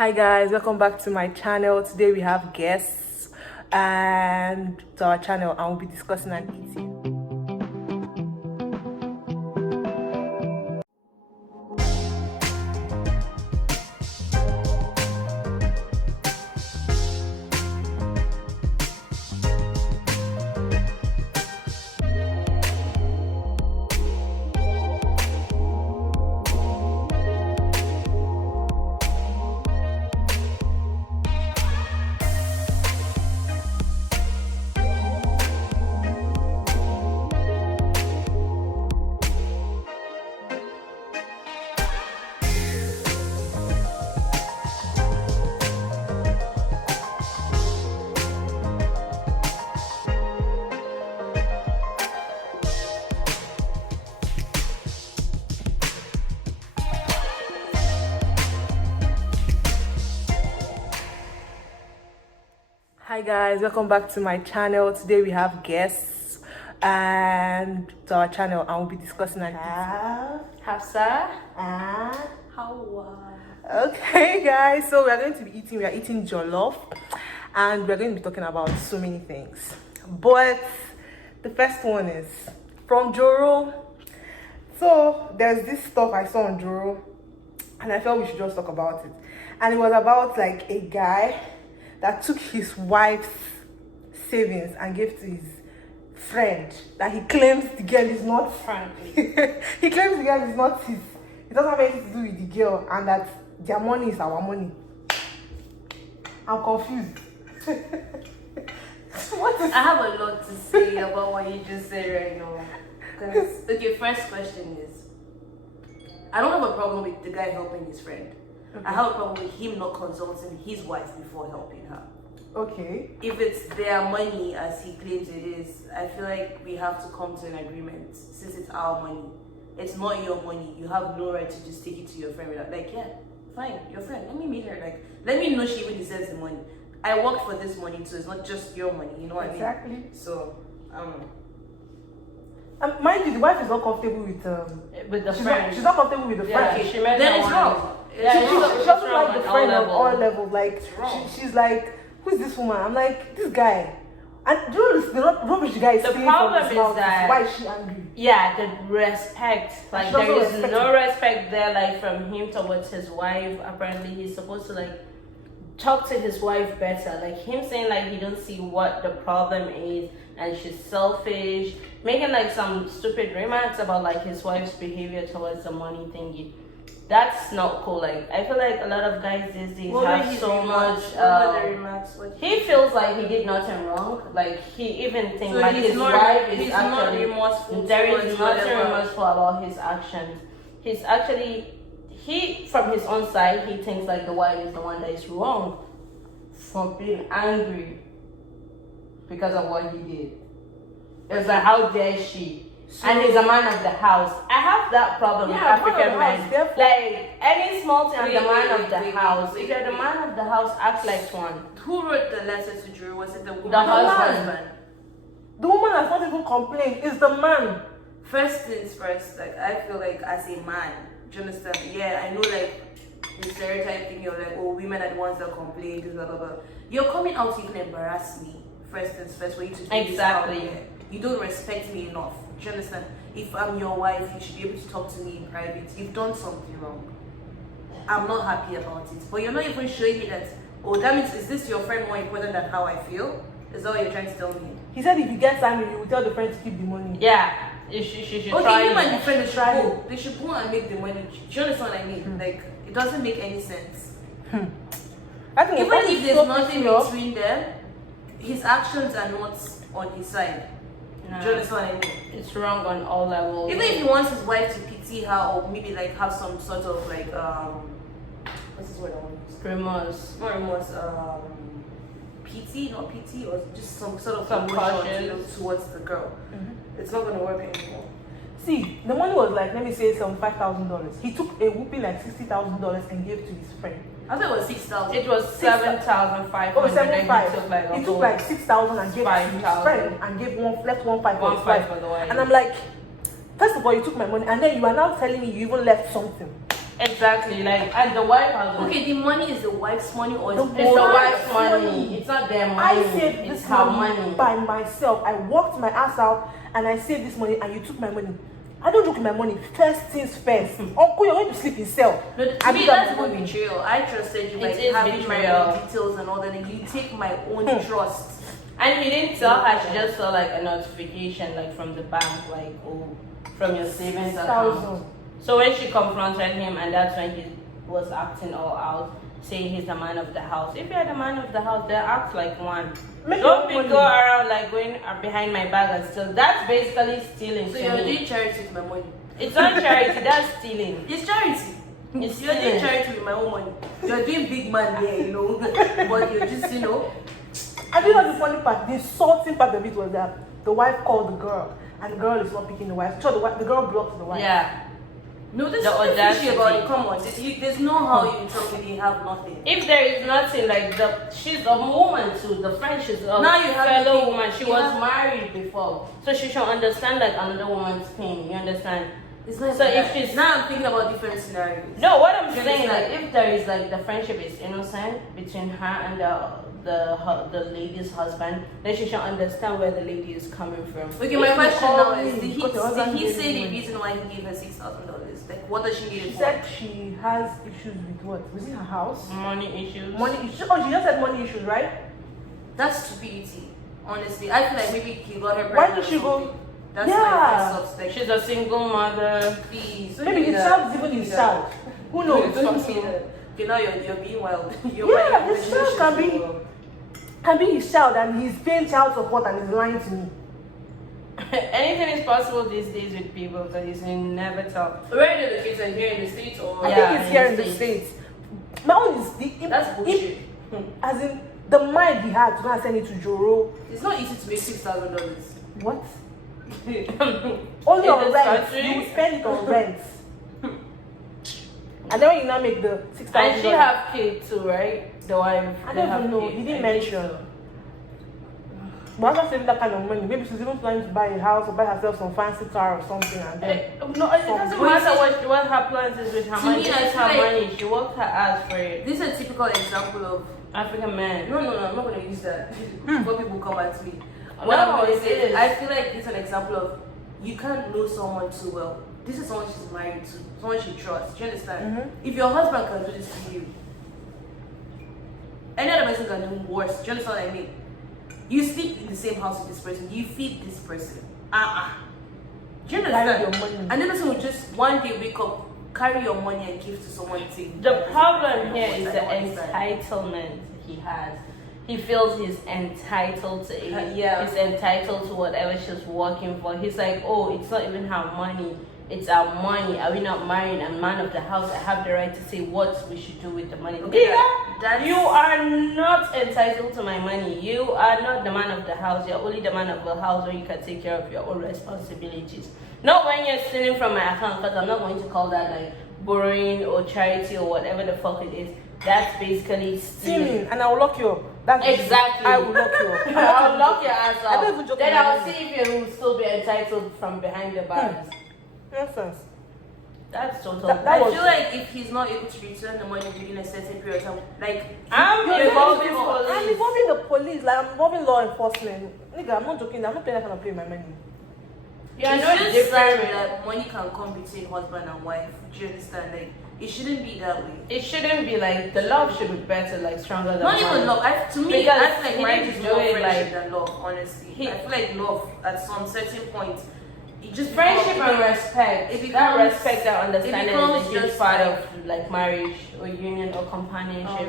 Hi guys, welcome back to my channel. Today we have guests and to our channel, and we'll be discussing and eating. Hi guys, welcome back to my channel. Today we have guests and to our channel, and we'll be discussing and Hafsa and Hawa. okay guys, so we are eating jollof, and we're going to be talking about so many things, but the first one is from Joro. So there's this stuff I saw on Joro and I felt we should just talk about it, and it was about like a guy that took his wife's savings and gave to his friend that he claims the girl is not Frankly. he claims the girl is not his. It doesn't have anything to do with the girl, and that their money is our money. I'm confused. I have a lot to say about what you just said right now. Okay, first question is, I don't have a problem with the guy helping his friend. Okay. I have a problem with him not consulting his wife before helping her. Okay. If it's their money as he claims it is, I feel like we have to come to an agreement. Since it's our money, it's not your money. You have no right to just take it to your friend without, like, yeah, fine, your friend. Let me meet her. Like, let me know she even deserves the money. I worked for this money too. It's not just your money. You know what I mean? Exactly. So, mind you, the wife is not comfortable with the friend. She's not comfortable with the friend. Okay, then it's wrong. She doesn't like the friend on all levels. Like she's like, who's this woman? I'm like, this guy. And do you know the rubbish the guy is saying? The problem from his is mouth? that Why is she angry? Yeah, the respect. Like there is no respect there, like from him towards his wife. Apparently, he's supposed to like talk to his wife better. Like him saying like he don't see what the problem is and she's selfish, making like some stupid remarks about like his wife's behavior towards the money thingy. That's not cool. Like I feel like a lot of guys these days have so much. He feels like he did nothing wrong. Like he even thinks like his wife is actually remorseful. There is nothing remorseful about his actions. He's actually from his own side he thinks like the wife is the one that is wrong for being angry because of what he did. It's like, how dare she? So, and he's a man of the house. I have that problem with African men. Like any small thing, I'm the man of the house. If you're the man of the house, act like one. Who wrote the letter to Drew? Was it the woman? The husband. The woman has not even complained. It's the man. First things first. Like I feel like as a man, do you understand? Yeah, I know like the stereotype thing. You're like, oh, women are the ones that complain. Blah blah blah. You're coming out to even embarrass me. First things first, for you to do Exactly. This out. You don't respect me enough. Do you understand? If I'm your wife, you should be able to talk to me in private. You've done something wrong. I'm not happy about it. But you're not even showing me that, oh, that means, is this your friend more important than how I feel? Is that what you're trying to tell me? He said if you get angry, you will tell the friend to keep the money. Yeah. She should okay, try you and it. your friend should go. They should go and make the money. Do you understand what I mean? Like, it doesn't make any sense. I think even if there's nothing between them, his actions are not on his side. No. Do you understand what I mean? It's wrong on all levels. Even if he wants his wife to pity her or maybe like have some sort of like what's this word I want to use? Remorse. Not remorse, pity, not pity, or just some sort of Some emotion, you know, towards the girl. It's not gonna work anymore. See, the money was like, let me say some $5,000. He took a whooping like $60,000 and gave to his friend. I thought it was 6,000. It was 7,500. Oh, 7,500. He He took like 6,000 and gave to his 5,000. friend and gave left 1,500 for his 1,500 wife. for the wife. And I'm like, first of all, you took my money, and then you are now telling me you even left something. Exactly, like, and the wife has Okay, the money is the wife's money or The it's it's the wife's wife's money. money. It's not their money. I saved it's this her money by myself. I worked my ass out and I saved this money and you took my money. I don't joke with my money. First things first. Uncle, you're going to sleep in cell. No, to I me, do that's that even money. betrayal. I trusted you, It like is having betrayal. my details and all that, and you take my own trust. And he didn't tell her, she just saw like a notification like from the bank, like, oh, from your savings account. 1,000. So when she confronted him, and that's when he was acting all out, saying he's the man of the house. If you're the man of the house, then act like one. Make Don't your be own go money. around like going behind my back and steal. That's basically stealing. So to you're me. doing charity with my money. It's not charity, that's stealing. It's charity. It's You're doing stealing. charity with my own money. You're doing big man there, you know. But you're just, you know. I think that's the funny part. The insulting part of it was that the wife called the girl and the girl is not picking the wife. So the girl blocks the wife. Yeah. No, this The is fishy audacity. about it. Come on, there's no how you tell me they have nothing. If there is nothing like she's a woman too. The French is a Now you have to fellow think- woman. She you was have- married before, so she should understand like another woman's pain. You understand? It's not So even if that. she's- now I'm thinking about different scenarios. No, what I'm You saying, like, understand? if there is like the friendship is innocent between her and the lady's husband, then she should understand where the lady is coming from. Okay, If my you question call now me, is: did because your husband he gave say you the money. reason why he gave her $6,000? Like, what does she need She it for? said she has issues with what? Was it her house? Money issues. Money issues. Oh, she just said money issues, right? That's stupidity. Honestly, I feel like maybe he got her. Why pregnant did she or go- something. That's Yeah. my first suspect. She's a single mother. Please. Maybe his child is even his child. Who knows? Don't say that. Okay, now you're being wild. Yeah, his child can be his child and he's paying child support and he's lying to me. Anything is possible these days with people, but you can never tell. Where are they located? Here in the States or? I Yeah, think it's in here the in the States. States. My own is the That's bullshit. as in the mind he had to go and send it to Joro. It's not easy to make $6,000. What? In Only on this rent. country? You spend it on rent. And then when you now make the $6,000. And she have kids too, right? The wife. I they don't have even know. kids. He didn't I think mention. so. But I'm not saving that kind of money. Maybe she's even planning to buy a house or buy herself some fancy car or something and then No, it doesn't But matter what her plans is with her To money. me, This I is feel her like- money. She worked her ass for it. This is a typical example of. African man. No, I'm not going to use that before people come at me. No, What I'm going it to say is, is. I feel like this is an example of you can't know someone too well. This is someone she's married to, someone she trusts. Do you understand? Mhm. If your husband can do this to you, any other person can do worse. Do you understand what I mean? You sleep in the same house with this person, you feed this person. Do you Carry understand? your money. And then person will just one day wake up, carry your money and give to someone. The problem here is I the don't understand. entitlement he has. He feels he's entitled to it. Yeah. He's entitled to whatever she's working for. He's like, oh, it's not even her money. It's our money. Are we not married? I'm man of the house. I have the right to say what we should do with the money. Okay, Nigga, that's- you are not entitled to my money. You are not the man of the house. You're only the man of the house where you can take care of your own responsibilities. Not when you're stealing from my account, because I'm not going to call that like borrowing or charity or whatever the fuck it is. That's basically stealing. stealing and I will lock you up. That's the Exactly. I will lock you up. I'll lock your ass I don't up. even joke Then with I'll money. see if you will still be entitled from behind the bars. Nonsense. That's total. That I was- feel like if he's not able to return the money within a certain period of time, like I'm You're involving involving I'm police. involving the police, like I'm involving law enforcement. Nigga, I'm not joking. I'm not playing that kind of play with my money. Yeah, it's no just different. sad that money can come between husband and wife. Do you understand? Like it shouldn't be that way. It shouldn't be like the love should be better, like stronger than Not money. even love. To me, Because I feel like he marriage didn't is do more it, friendship like- than love. Honestly, I feel like love at some certain point, it just Friendship becomes- and respect. it That becomes- respect, that understanding becomes is a huge just part like- of like marriage or union or companionship.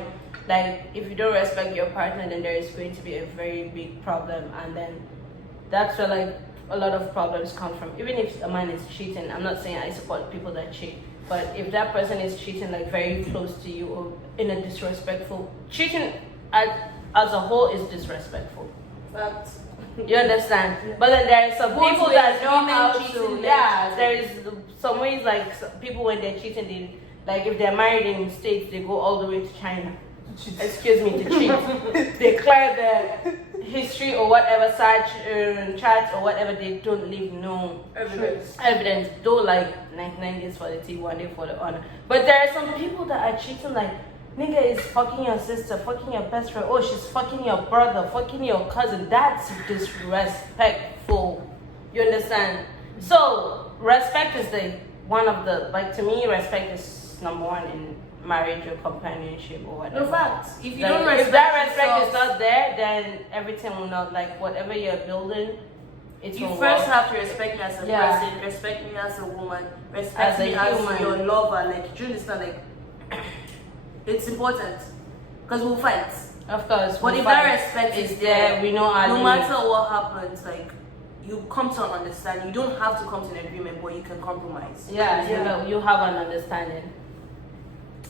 Like if you don't respect your partner, then there is going to be a very big problem, and then that's where like a lot of problems come from. Even if a man is cheating, I'm not saying I support people that cheat, but if that person is cheating like very close to you or in a disrespectful cheating as a whole is disrespectful. Fact. You understand? But then there are some Both people ways, that know women how cheating, to. men Yeah, cheating. there is some ways like people when they're cheating, they like if they're married in the States, they go all the way to China excuse me, to cheat, declare the history or whatever such chats or whatever, they don't leave no evidence. Though like 99 days for the tea, 1 day for the honor. But there are some people that are cheating like, nigga is fucking your sister, fucking your best friend, oh she's fucking your brother, fucking your cousin. That's disrespectful. You understand? So respect is the one of the, like, to me respect is number one in marriage or companionship or whatever. No fact. If you Like, don't respect if that respect yourself, is not there, then everything will not, like, whatever you're building, it you will first work. have to respect me as a Yeah. person, respect me as a woman, respect As a me as human. your lover. Like, do you understand? Like, it's important because we'll fight. Of course. But we if fight. that respect It's is there, we know our no limits. matter what happens, like, you come to an understanding. You don't have to come to an agreement, but you can compromise. Yeah, you have an understanding.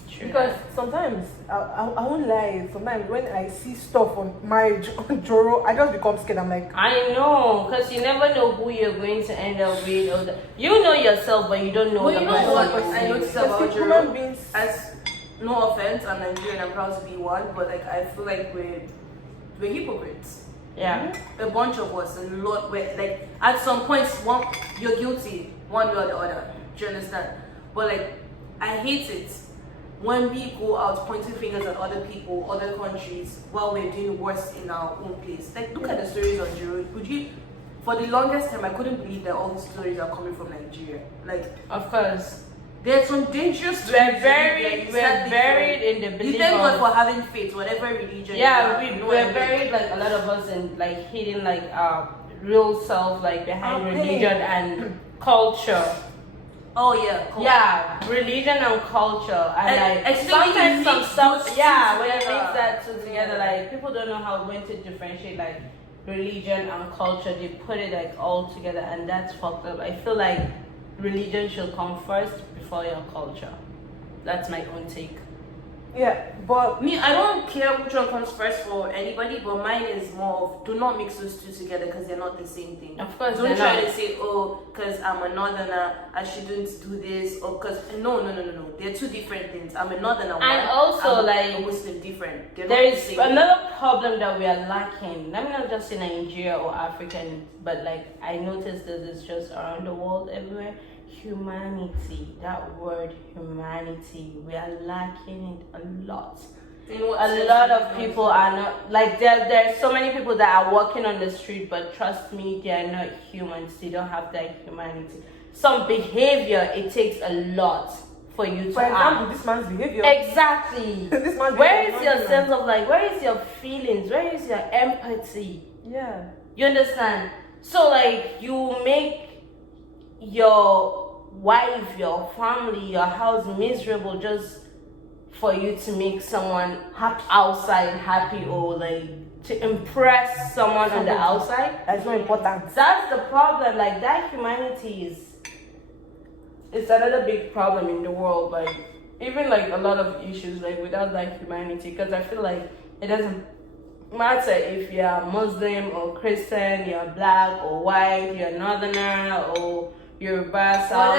True. Because sometimes I won't lie. Sometimes when I see stuff on marriage on Joro, I just become scared. I'm like, I know, because you never know who you're going to end up with. Or you know yourself, but you don't know But the you know person. what you're I with. noticed because about human Joro? beings. As no offense, I'm Nigerian. I'm proud to be one, but like I feel like we're hypocrites. Yeah. A bunch of us, a lot. Where like at some points, one you're guilty, one way or the other. Do you understand? But like I hate it when we go out pointing fingers at other people, other countries, while we're doing worse in our own place. Like look at the stories on Jiro. Would you? For the longest time, I couldn't believe that all these stories are coming from Nigeria. Like Of course. there's some dangerous. We're buried in the You belief thank God of, for having faith, whatever religion. yeah, you are, you know we're what I mean? buried, like, a lot of us in, like, hidden, like, real self, like, behind Our religion pain. and culture. Oh yeah. Cool. Yeah, religion and culture, and And like especially when you sometimes some mix stuff. those Yeah, two when you mix together. that two together, like people don't know how when to differentiate like religion and culture. They put it like all together, and that's fucked up. I feel like religion should come first before your culture. That's my own take. Yeah, but Me, I don't care which one comes first for anybody, but mine is more of do not mix those two together because they're not the same thing. Of course, Don't they're try not. to say, oh, because I'm a northerner, I shouldn't do this, or because no. They're two different things. I'm a northerner, And one, also, I'm like, a Muslim, different. They're There not the is same thing. another problem that we are lacking. Let me not just say Nigeria or African, but like I noticed that it's just around the world everywhere. Humanity, that word humanity, we are lacking it a lot. In what A sense lot do you of think? people are not like there's so many people that are walking on the street, but trust me, they are not humans. They don't have that humanity. Some behavior, it takes a lot for you to for example, act. this man's behavior. Exactly. This man's Where behavior is is your not sense of like? Where is your feelings? Where is your empathy? Yeah. You understand? So like you make your wife, your family, your house miserable just for you to make someone outside happy or like to impress someone on the outside. That's not important. That's the problem. Like that humanity is it's another big problem in the world. Like even like a lot of issues like without that humanity, because I feel like it doesn't matter if you're Muslim or Christian, you're black or white, you're northerner or you're South,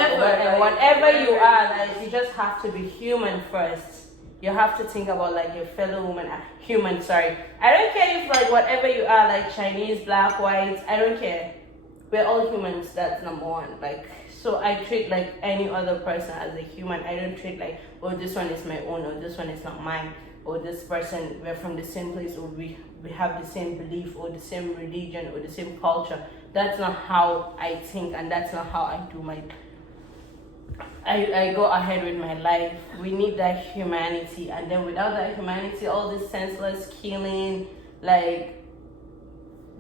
whatever you are, like you just have to be human first. You have to think about like your fellow woman, human. Sorry, I don't care if like whatever you are, like Chinese, black, white. I don't care. We're all humans. That's number one. Like so, I treat like any other person as a human. I don't treat like, oh, this one is my own, or this one is not mine, or this person we're from the same place, or we have the same belief, or the same religion, or the same culture. That's not how I think, and that's not how I do my. I go ahead with my life. We need that humanity, and then without that humanity, all this senseless killing, like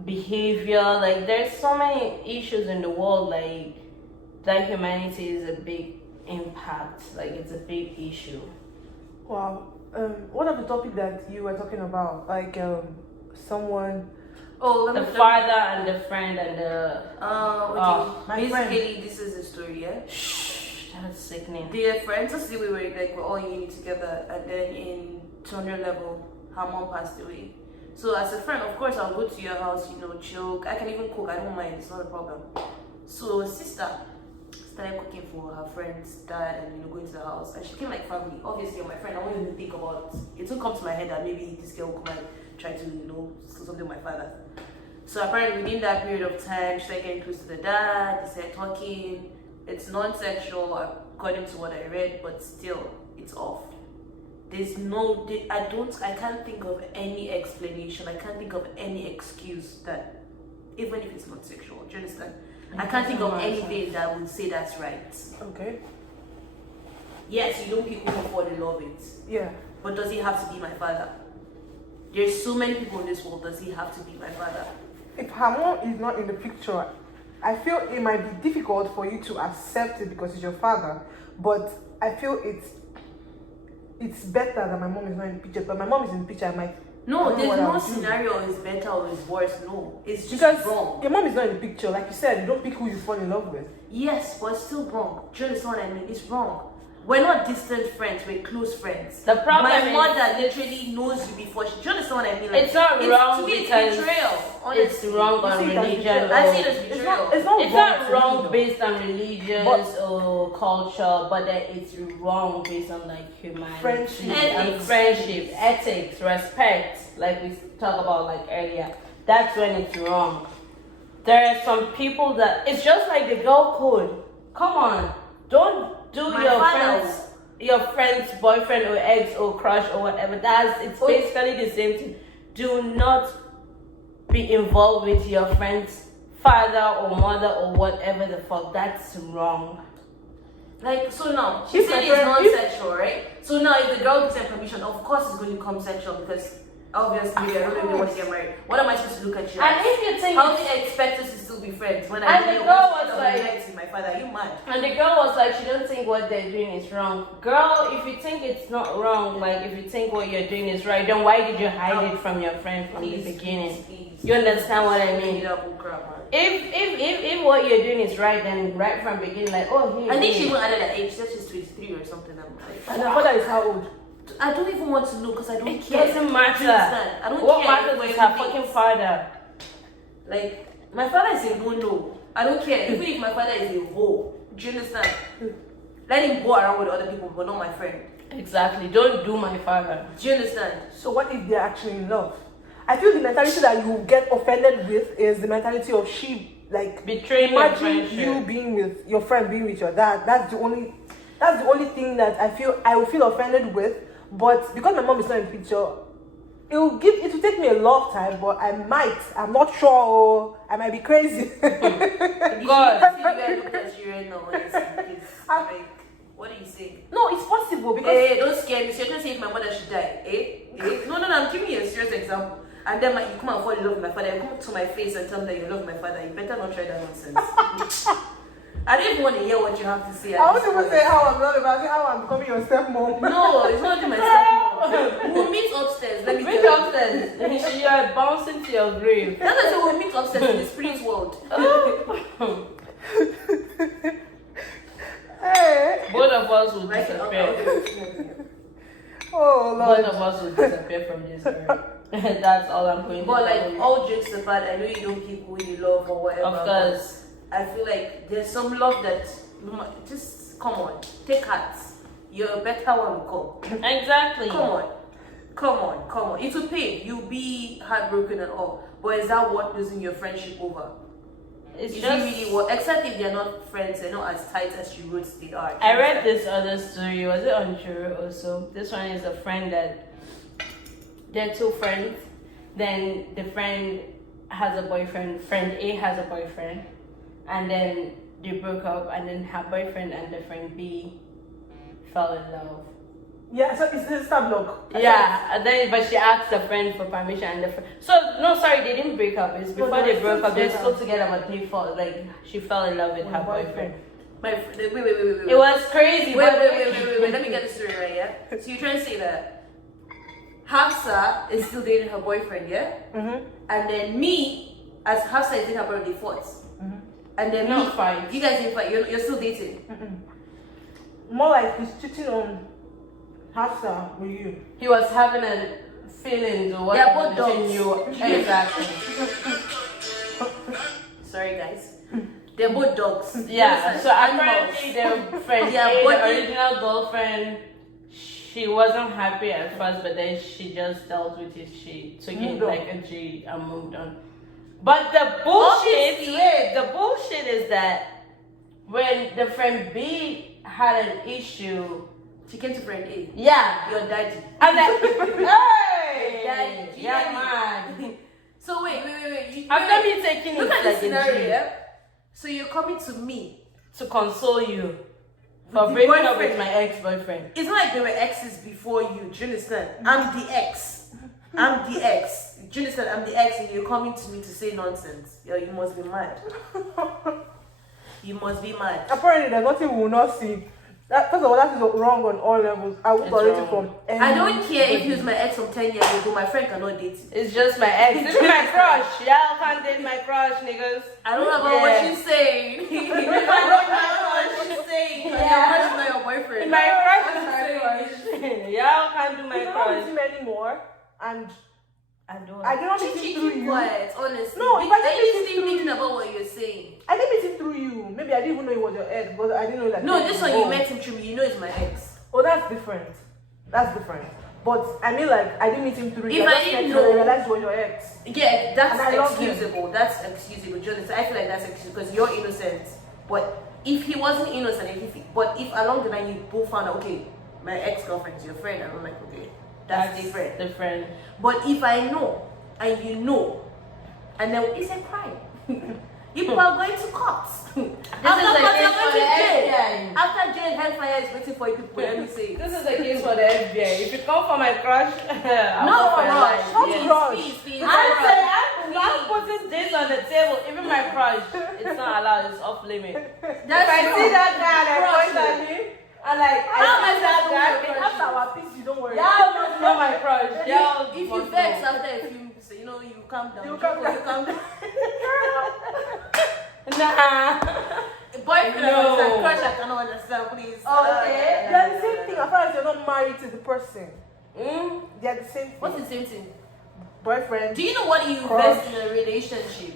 behavior, like there's so many issues in the world. Like that humanity is a big impact. Like it's a big issue. Wow. What of the topic that you were talking about? Like someone. Oh, The father and the friend and the okay. my Basically, this is the story, yeah? that's sickening. Their friends, let's say we were like we're all in uni together, and then in 200 level, her mom passed away. So as a friend, of course, I'll go to your house, you know, chill. I can even cook. I don't mind. It's not a problem. So sister started cooking for her friend's dad and going to the house. And she came like family. Obviously, you're my friend. I won't even think about it. Won't come to my head that maybe this girl will come and try to, do something with my father. So apparently within that period of time, she started getting close to the dad, they started talking. It's non-sexual according to what I read, but still, it's off. There's no, I can't think of any explanation. I can't think of any excuse that, even if it's not sexual, do you understand? I can't think of anything that would say that's right. Okay. Yes, you know people who fall in love with. Yeah. But does he have to be my father? There's so many people in this world. Does he have to be my father? If her mom is not in the picture, I feel it might be difficult for you to accept it because it's your father. But I feel it's better that my mom is not in the picture. But my mom is in the picture, I might. No, there's no scenario is better or is worse. No, it's just because wrong. Your mom is not in the picture. Like you said, you don't pick who you fall in love with. Yes, but it's still wrong. Do you understand what I mean? It's wrong. We're not distant friends, we're close friends. The problem my is mother literally knows you before she. Do you understand what I mean? It's not wrong to me, it's because betrayal. it's wrong on religion. I see it as betrayal. It's not wrong based on religion or culture, but that it's wrong based on like humanity and friendship, ethics, respect, like we talked about like earlier. That's when it's wrong. There are some people that it's just like the girl code. Come on, don't do your friend's boyfriend or ex or crush or whatever. It's basically the same thing. Do not be involved with your friend's father or mother or whatever the fuck. That's wrong. Like, so now, she said it's non-sexual, right? So now if the girl gives her permission, of course it's going to become sexual because obviously I don't know if they want to get married. What am I supposed to look at you? And if you think how do you expect us to still be friends when and the girl was like, my father, you mad? And the girl was like, she don't think what they're doing is wrong. Girl, if you think it's not wrong, like if you think what you're doing is right, then why did you hide it from your friend from the beginning? Please. You understand what I mean? If what you're doing is right, then right from the beginning, like, oh, I think she even added that age. She said she's 23 or something. And her father is how old? I don't even want to know because I don't it care. It doesn't matter. I don't what care. matters is her fucking father. Like, my father is a no. I don't care. Even if my father is a hoe. Do you understand? Let him go around with other people, but not my friend. Exactly. Don't do my father. Do you understand? So what if they're actually in love? I feel the mentality that you get offended with is the mentality of betraying your imagine friendship. you being with your friend being with your dad. That's the only thing that I will feel offended with. But because my mom is not in the picture, it will take me a lot of time, but I'm not sure, I might be crazy. God. What do you say? No, it's possible because hey, don't scare me. So you're trying to say if my mother should die, No, I'm giving you a serious example. And then you come and fall in love with my father, you come to my face and tell me that you love my father. You better not try that nonsense. I don't even want to hear what you have to say. I won't even say how I'm not about it, how I'm becoming your stepmom. No, it's not my stepmom. We'll meet upstairs. Let me meet upstairs. You are bouncing to your grave. That's why I say we'll meet upstairs in the spirit world. Hey. Both of us will disappear. Oh Lord. Both of us will disappear from this earth. That's all I'm going to But like all jokes apart, I know you don't pick who you love or whatever. Of course. I feel like there's some love that just come on, take heart. You're a better one to come. Exactly. Come on. It will pain. You'll be heartbroken and all. But is that what losing your friendship over? It's is just it really what? Except if they're not friends, they're not as tight as you wrote they are. I read this other story. Was it on Juro also? This one is a friend that they're two friends. Then the friend has a boyfriend. Friend A has a boyfriend, and then they broke up. And then her boyfriend and the friend B fell in love. Yeah, so it's the star block. Yeah, and then but she asked the friend for permission, and the friend. So no, sorry, they didn't break up. It's before they broke up. They're still together, but they fell. Like she fell in love with her boyfriend. Wait. It was crazy. Wait. Let me get the story right. Yeah. So you're trying to say that Hafsa is still dating her boyfriend, yeah? Mm-hmm. And then me, as Hafsa is dating her boyfriend, they fought. Mm-hmm. And then no fight. You guys didn't fight. You're still dating. Mm-mm. More like he's cheating on Hafsa with you. He was having a feeling or whatever between you. Exactly. Sorry, guys. They're both dogs. Yeah, so animals. apparently their friend Yeah, A, but the original girlfriend, she wasn't happy at first, but then she just dealt with it. She took it like a G and moved on. But the bullshit is that when the friend B had an issue, She came to friend A. yeah, Your daddy. I'm like, hey, Daddy. yeah, man. So wait. After me taking Look it at like the a scenario. G Yeah? So you're coming to me. to console you for the breaking up boyfriend. with my ex-boyfriend. It's not like they were exes before you. Do you understand? I'm the ex. I'm the ex. Do you understand? I'm the ex, and you're coming to me to say nonsense. Yo, you must be mad. You must be mad. Apparently, there's nothing we will not see. That, first of all, that is wrong on all levels. I will It's tolerate it wrong. from any. I don't care if he was my ex from 10 years ago. My friend cannot date him. It's just my ex. This is my crush. Y'all can't date my crush, niggas. I don't know about what she's saying. I don't know what she's saying. Yeah. Your crush is not your boyfriend. My crush is What's my she crush. Y'all can't do my You don't with crush. him anymore, and I don't. I did not meet him Keep through you. quiet, honestly. No, if I Are didn't you meet him still through thinking you- about what you're saying? I didn't meet him through you. Maybe I didn't even know he was your ex, but I didn't know like. No, this one you oh. met him through me. You know it's my ex. Oh, that's different. That's different. But I mean, like, I didn't meet him through you. If I just didn't met you and know- realized he was your ex. Yeah, that's And I love him. excusable. That's excusable, Jonathan. I feel like that's excusable because you're innocent. But if he wasn't innocent, but if along the line you both found out, okay, my ex-girlfriend is your friend, and I'm like, okay, that's different. Different. But if I know and you know, and then it's a crime. You people are going to court. After is a court, case you're for going to the jail. FBI. After jail, hellfire is waiting for you people. Let me say. This is a case for the FBI. If you come for my crush, I'll No, go for your no, life. not Yes. crush. Please. I'm putting this on the table. Even my crush, it's not allowed. It's off limit. That's If I true. see that guy and I Crush point at him, and like, How I am I see that supposed to guy, know your It has our peace, you don't worry. y'all must know my crush. Y'all If you must vex know. after a few minutes, you know, you calm down. You calm down. You calm down. Nah. Boyfriend No. and crush, I cannot understand, please. Okay. They're the same thing as far as you're not married to the person. Mm? They're the same thing. What's the same thing? Boyfriend. Do you know what you Crush. invest in a relationship?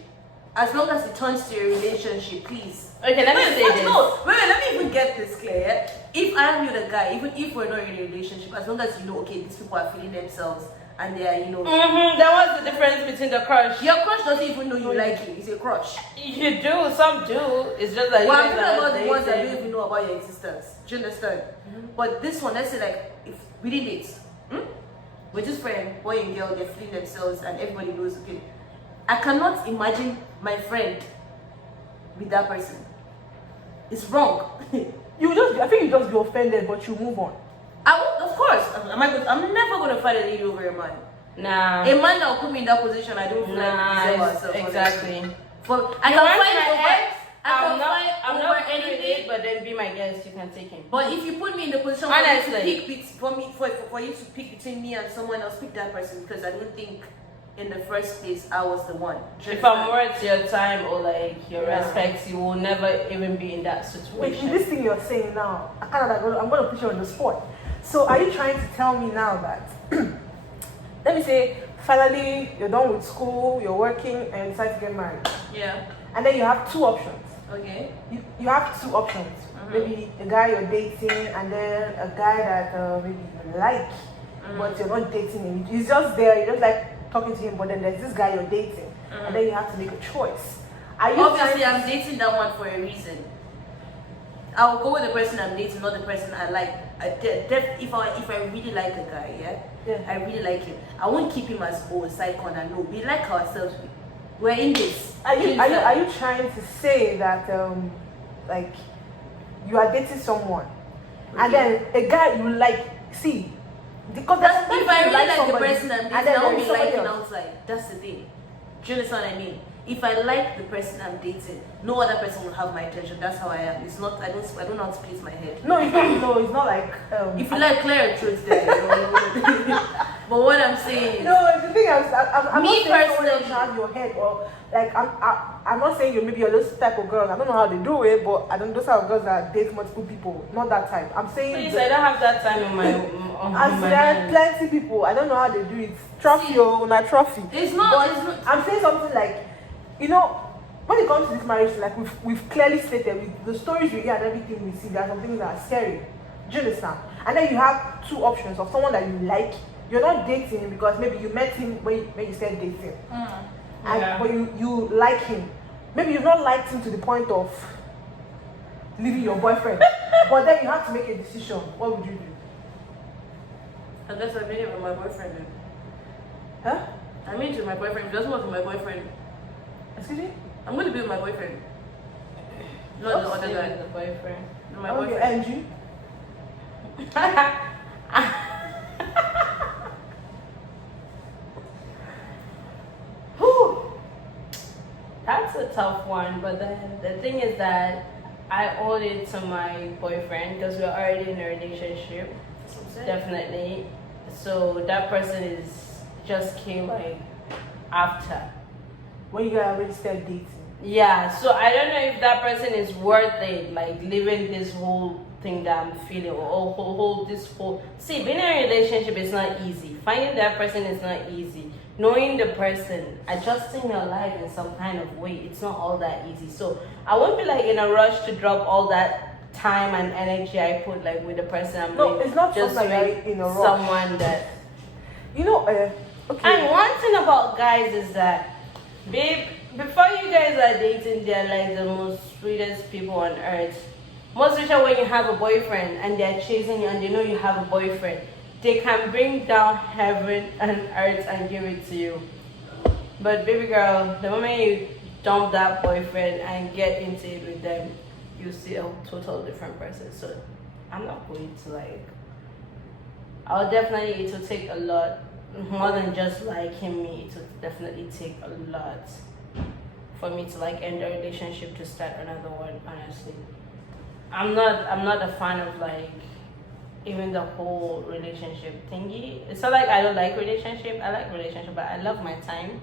As long as it turns to a relationship, please. Okay, let me say this. No, wait, let me even get this clear. Yeah? If I'm with a guy, even if we're not in a relationship, as long as you know, okay, these people are feeling themselves and they are, you know, Mm-hmm. Then what's the difference between the crush? your crush doesn't even know you like him. It's a crush. You do, some do. It's just that you Well, I'm guys talking are about the ones that dating. don't even know about your existence. Do you understand? But this one, let's say like, if we did it, we're just friends, boy and girl, they're feeling themselves and everybody knows, okay. I cannot imagine my friend with that person. It's wrong. I think you just be offended, but you move on. Of course, I'm never going to fight a lady over a man. Nah. A man that will put me in that position, I don't feel like we deserve ourselves. exactly. But I You can want fight my over. ex? I'm over not good with anything. it, but then be my guest. You can take him. But if you put me in the position Honestly. for you to pick between me and someone else, pick that person because I don't think in the first place I was the one. If I'm worth your time or like your Yeah. respect, you will never even be in that Wait, situation. this thing you're saying now, I'm going to put you on the spot. So are you trying to tell me now that, let me say, finally you're done with school, you're working, and you decide to get married, Yeah. and then you have two options. Okay. You have two options. Maybe a guy you're dating, and then a guy that maybe you like, but you're not dating him. He's just there. You're just like talking to him, but then there's this guy you're dating, and then you have to make a choice. Are you Obviously, trying I'm dating that one for a reason. I'll go with the person I'm dating, not the person I like. If I really like a guy, Yeah. I really like him. I won't keep him as side corner. No, we like ourselves. We're in this. Are you trying to say that like you are dating someone and then a guy you like because That's there's if I you really like the somebody, person I'm and dating, then I won't there's be somebody liking else. outside. That's the thing. Do you understand what I mean? If I like the person I'm dating, no other person will have my attention. That's how I am. It's not. I don't know how to place my head. No, it's not. No, it's not like. If you like clear truth, then. But what I'm saying is, No, the thing is, I'm Me not saying someone else personally- has your head or like I'm not saying you're those type of girls. I don't know how they do it, but I don't those type of girls that date multiple people. Not that type. I'm saying. Please, I don't have that time in my on As my there are hand. plenty people. I don't know how they do it. Trophy See, or not trophy. it's not. But It's not. I'm saying something like, you know, when it comes to this marriage, like we've clearly stated with the stories we hear and everything we see, there are some things that are scary. Do you understand? And then you have two options of someone that you like. You're not dating him because maybe you met him when you started dating. But you like him. Maybe you've not liked him to the point of leaving your boyfriend. But then you have to make a decision. What would you do? I guess I made it with my boyfriend then. Huh? I made it with my boyfriend. If it doesn't work with my boyfriend, Excuse me? I'm going to be with my boyfriend. Not the other guy. The boyfriend. No, my Okay, boyfriend. and you? Whew. That's a tough one, but then the thing is that I owed it to my boyfriend because we're already in a relationship. Definitely. So that person is just came like after. When you guys already started dating. Yeah, so I don't know if that person is worth it, like living this whole thing that I'm feeling, or this whole. See, being in a relationship is not easy. Finding that person is not easy. Knowing the person, adjusting your life in some kind of way, it's not all that easy. So I won't be like in a rush to drop all that time and energy I put like with the person I'm No, with. it's not just like with in a rush. someone that. You know, okay. And one thing about guys is that, babe, before you guys are dating, they're like the most sweetest people on earth. Most especially when you have a boyfriend and they're chasing you and they know you have a boyfriend. They can bring down heaven and earth and give it to you. But baby girl, the moment you dump that boyfriend and get into it with them, you see a total different person. So I'm not going to like, I'll definitely, it will take a lot, more than just liking me. It will definitely take a lot for me to like end a relationship to start another one, honestly. I'm not a fan of like even the whole relationship thingy. It's not like I don't like relationship. I like relationship, but I love my time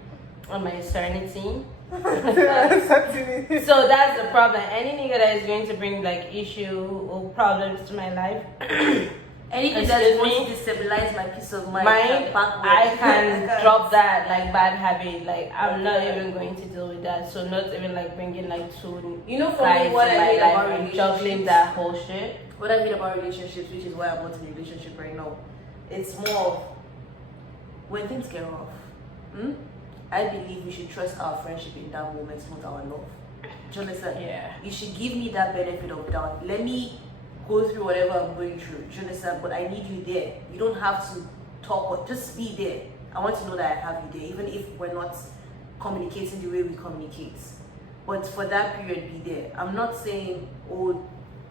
and my serenity. So that's the problem. Any nigga that is going to bring like issue or problems to my life, anything that wants to destabilize my peace of mind, I can drop that like bad habit. Like I'm not even going to deal with that. So not even like bringing like two You know, for guys me, what in I my hate life about and juggling that whole shit. What I hate about relationships, which is why I'm not in a relationship right now, it's more of when things get rough. I believe we should trust our friendship in that moment, not our love. Do you understand? Yeah. You should give me that benefit of doubt. Let me go through whatever I'm going through. Do you understand? But I need you there. You don't have to talk, or just be there. I want to know that I have you there, even if we're not communicating the way we communicate. But for that period, be there. I'm not saying, oh,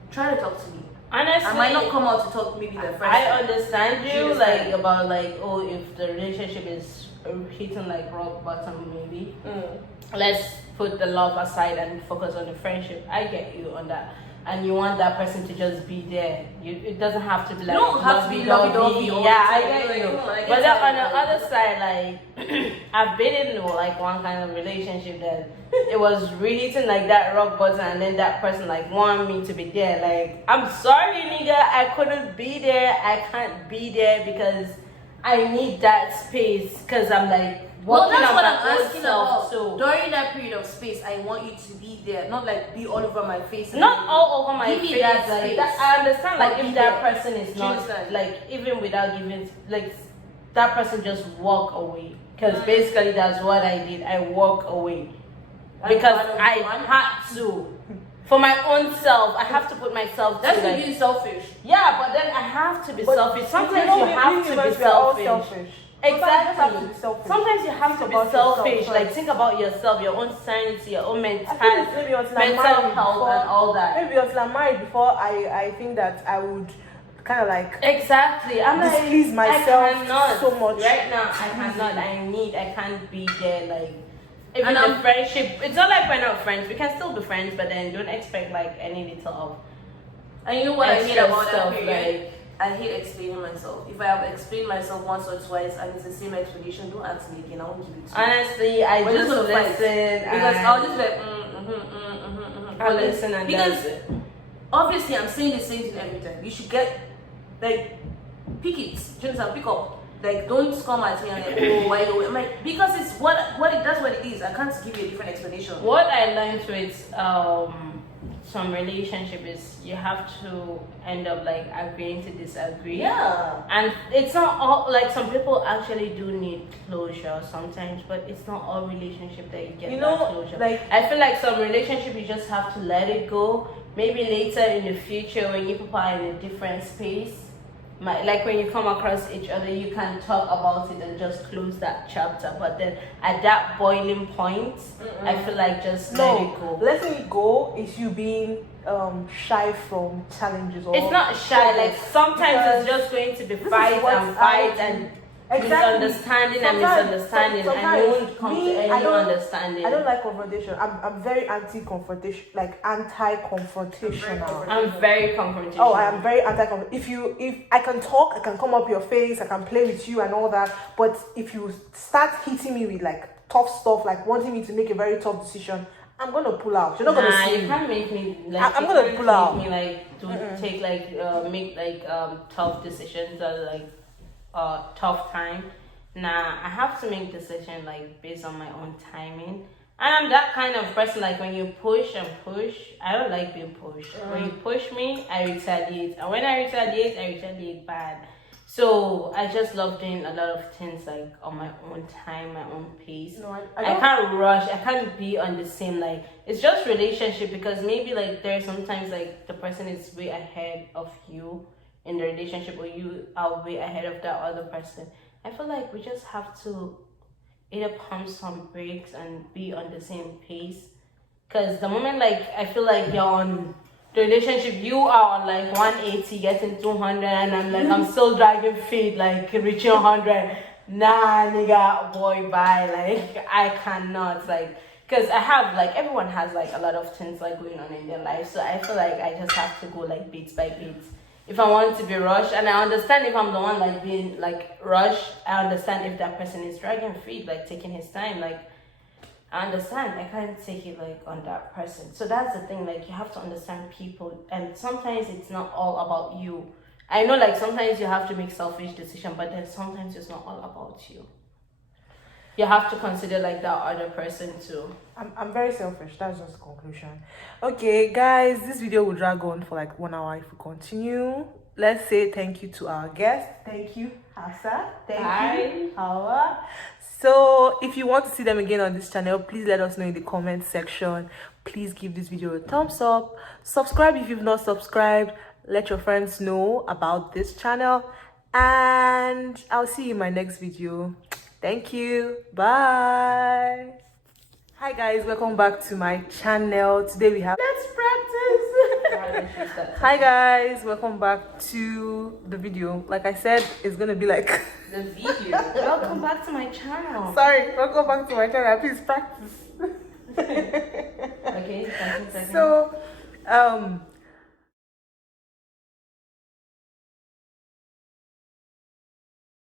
try to talk to me. Honestly, I might not come out to talk maybe the first I time. understand you, Understand? like about like, oh, if the relationship is hitting like rock bottom, maybe let's put the love aside and focus on the friendship. I get you on that, and you want that person to just be there. It doesn't have to be like You don't have to be lovey-dovey all Yeah, the I time. get Like, you. come on, I get But then on tired the of other side, like I've been in like one kind of relationship that it was hitting like that rock bottom, and then that person like wanted me to be there. Like, I'm sorry, nigga, I couldn't be there. I can't be there because I need that space. Cause I'm like, Well, working that's on what my I'm own asking self, about. so During that period of space, I want you to be there, not like be all over my face. and not all over my Give me face. that Like space. that, I understand. Like But if be that there. person is Do you not understand? like, even without giving, like that person just walk away. Cause basically that's what I did. I walk away because I had to. For my own self, I have to put myself. That's to, like, being selfish. yeah, but then I have to be But selfish. Sometimes you know, you have to humans, be we are all selfish. Sometimes you have to Exactly. be selfish. Sometimes you have to be about selfish. yourself Like first. think about yourself, your own sanity, your own I think it's mental maybe until I'm mental married health before, and all that. Maybe until I'm married before I think that I would kind of like Exactly. I'm like, displease myself I cannot. so much. Right now, I cannot. I can't be there. Like, even And the friendship, it's not like we're not friends. We can still be friends, but then don't expect like any little of. And you know what I hate extra about that stuff, period? like, I hate explaining myself. If I have explained myself once or twice and it's the same explanation, don't ask me again. I won't give it to you. honestly, I We're just just gonna fight. listen Because and I'll just be like, I listen and because that's it. obviously I'm saying the same thing every time. You should get like pick it. Do you understand? Pick up. Like, don't come at me and like, oh, why you? I'm like, because it's that's what it is. I can't give you a different explanation. What I learned with some relationship is you have to end up like agreeing to disagree. Yeah. And it's not all like some people actually do need closure sometimes, but it's not all relationship that you get that closure. Like, I feel like some relationship you just have to let it go. Maybe later in the future when you people are in a different space, like when you come across each other, you can talk about it and just close that chapter. But then at that boiling point, I feel like just let it go. Letting it go is you being shy from challenges. Or It's not shy. Like sometimes it's just going to be fight and misunderstanding and misunderstanding, and you won't come to any understanding. I don't like confrontation. I'm very anti-confrontation, like anti-confrontational. I'm very confrontational. Oh, I am very anti-confrontation. If I can talk, I can come up your face, I can play with you and all that. But if you start hitting me with like tough stuff, like wanting me to make a very tough decision, I'm gonna pull out. You're not gonna see you me. can't make me like. I'm gonna pull out. Me like to take like make like tough decisions or like tough time. Nah, I have to make decisions like based on my own timing. And I'm that kind of person, like when you push and push, I don't like being pushed. When you push me, I retaliate. And when I retaliate bad. So I just love doing a lot of things like on my own time, my own pace. No, I can't rush. I can't be on the same like it's just relationship, because maybe like there's sometimes like the person is way ahead of you in the relationship, or you are way ahead of that other person. I feel like we just have to either pump some brakes and be on the same pace. Because the moment like I feel like you're on the relationship, you are on like 180 getting 200, and I'm like I'm still dragging feet like reaching 100. Nah, nigga, boy, bye. Like I cannot, like, because I have like everyone has like a lot of things like going on in their life, so I feel like I just have to go like beats by beats. If I want to be rushed, and I understand if I'm the one like being like rushed, I understand if that person is dragging feet, like taking his time, like I understand. I can't take it like on that person. So that's the thing, like you have to understand people, and sometimes it's not all about you. I know like sometimes you have to make selfish decisions, but then sometimes it's not all about you. You have to consider like that other person too. I'm very selfish. That's just the conclusion. Okay, guys, this video will drag on for like 1 hour if we continue. Let's say thank you to our guest. Thank you, Hafsa. Thank you, Hawa. So if you want to see them again on this channel, please let us know in the comment section. Please give this video a thumbs up. Subscribe if you've not subscribed. Let your friends know about this channel. And I'll see you in my next video. Thank you. Bye. Hi guys, welcome back to my channel. Today we have let's practice. Hi guys, welcome back to the video. Like I said, it's gonna be like the video. Welcome back to my channel. Sorry, welcome back to my channel. Please practice. Okay, second. So